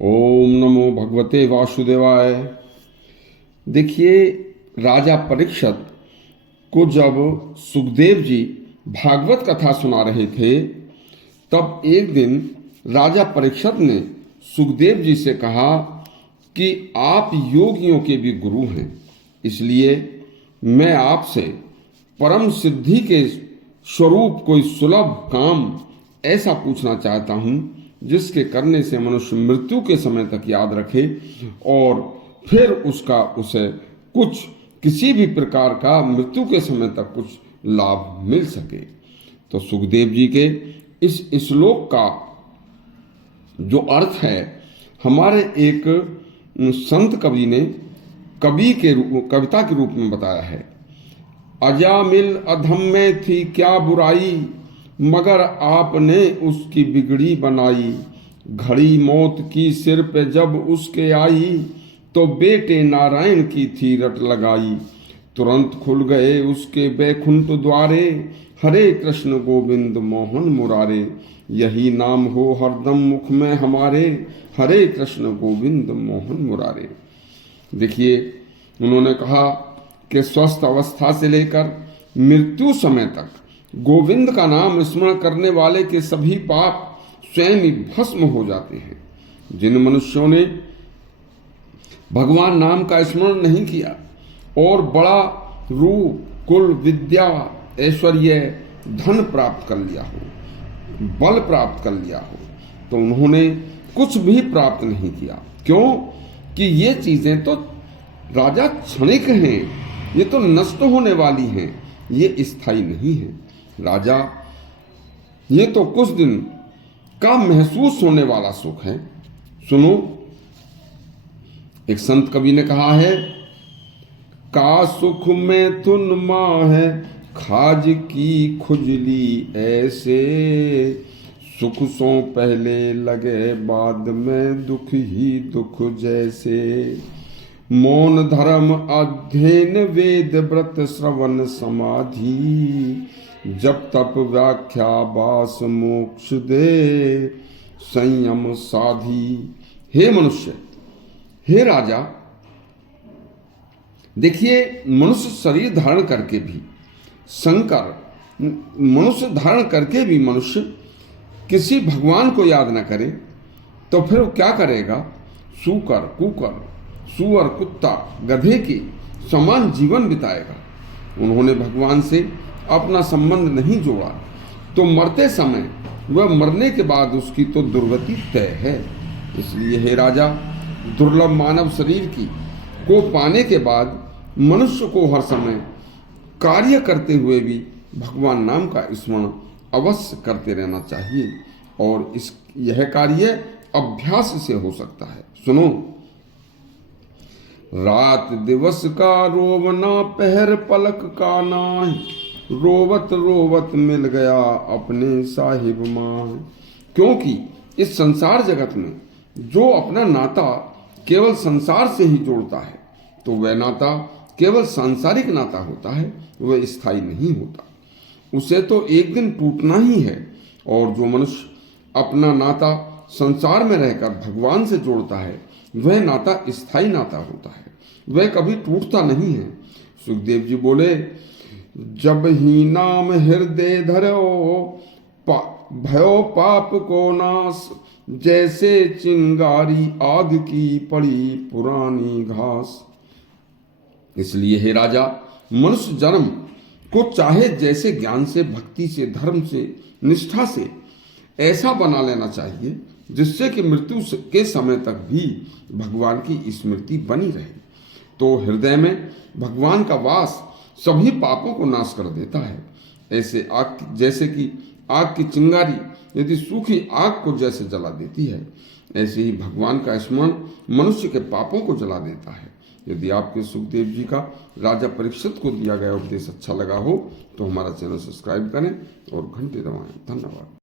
ओम नमो भगवते वासुदेवाय। देखिए, राजा परीक्षित को जब सुखदेव जी भागवत कथा सुना रहे थे, तब एक दिन राजा परीक्षित ने सुखदेव जी से कहा कि आप योगियों के भी गुरु हैं, इसलिए मैं आपसे परम सिद्धि के स्वरूप कोई सुलभ काम ऐसा पूछना चाहता हूं जिसके करने से मनुष्य मृत्यु के समय तक याद रखे और फिर उसे कुछ किसी भी प्रकार का मृत्यु के समय तक कुछ लाभ मिल सके। तो सुखदेव जी के इस श्लोक का जो अर्थ है, हमारे एक संत कवि ने कविता के रूप में बताया है। अजामिल अधम में थी क्या बुराई, मगर आपने उसकी बिगड़ी बनाई। घड़ी मौत की सिर पे जब उसके आई, तो बेटे नारायण की थी रट लगाई। तुरंत खुल गए उसके बैकुंठ द्वारे, हरे कृष्ण गोविंद मोहन मुरारे। यही नाम हो हरदम मुख में हमारे, हरे कृष्ण गोविंद मोहन मुरारे। देखिए, उन्होंने कहा कि स्वस्थ अवस्था से लेकर मृत्यु समय तक गोविंद का नाम स्मरण करने वाले के सभी पाप स्वयं ही भस्म हो जाते हैं। जिन मनुष्यों ने भगवान नाम का स्मरण नहीं किया और बड़ा रूप, कुल, विद्या, ऐश्वर्य, धन प्राप्त कर लिया हो, बल प्राप्त कर लिया हो, तो उन्होंने कुछ भी प्राप्त नहीं किया। क्यों? कि ये चीजें तो राजा क्षणिक हैं, ये तो नष्ट होने वाली हैं, ये स्थायी नहीं है। राजा, ये तो कुछ दिन का महसूस होने वाला सुख है। सुनो, एक संत कवि ने कहा है, का सुख में तुन माँ है खाज की खुजली ऐसे, सुख सो पहले लगे बाद में दुख ही दुख जैसे। मौन धर्म अध्ययन वेद व्रत श्रवण समाधि, जब तप व्याख्या वास मोक्ष दे संयम साधी। हे मनुष्य, हे राजा, देखिए, मनुष्य शरीर धारण करके भी मनुष्य धारण करके भी मनुष्य किसी भगवान को याद न करे तो फिर वो क्या करेगा? सूकर, कुकर, सुअर, कुत्ता, गधे के समान जीवन बिताएगा। उन्होंने भगवान से अपना संबंध नहीं जोड़ा तो मरते समय वह मरने के बाद उसकी तो दुर्गति तय है। इसलिए हे राजा, दुर्लभ मानव शरीर को पाने के बाद मनुष्य को हर समय कार्य करते हुए भी भगवान नाम का स्मरण अवश्य करते रहना चाहिए, और यह कार्य अभ्यास से हो सकता है। सुनो, रात दिवस का रोवना पहर पलक का नाहि, रोवत रोवत मिल गया अपने साहिब माँ। क्योंकि इस संसार जगत में जो अपना नाता केवल संसार से ही जोड़ता है, तो वह नाता केवल सांसारिक नाता होता है, वह स्थायी नहीं होता। उसे तो एक दिन टूटना ही है। और जो मनुष्य अपना नाता संसार में रहकर भगवान से जोड़ता है, वह नाता स्थायी नाता होता है, वह कभी टूटता नहीं है। सुखदेव जी बोले, जब ही नाम हृदय धरो भयो पाप को नाश, जैसे चिंगारी आग की पड़ी पुरानी घास। इसलिए हे राजा, मनुष्य जन्म को चाहे जैसे ज्ञान से, भक्ति से, धर्म से, निष्ठा से ऐसा बना लेना चाहिए जिससे कि मृत्यु के समय तक भी भगवान की स्मृति बनी रहे। तो हृदय में भगवान का वास सभी पापों को नाश कर देता है। ऐसे जैसे कि आग की चिंगारी यदि सूखी आग को जैसे जला देती है, ऐसे ही भगवान का स्मरण मनुष्य के पापों को जला देता है। यदि आपके सुखदेव जी का राजा परीक्षित को दिया गया उपदेश अच्छा लगा हो तो हमारा चैनल सब्सक्राइब करें और घंटी दबाएं। धन्यवाद।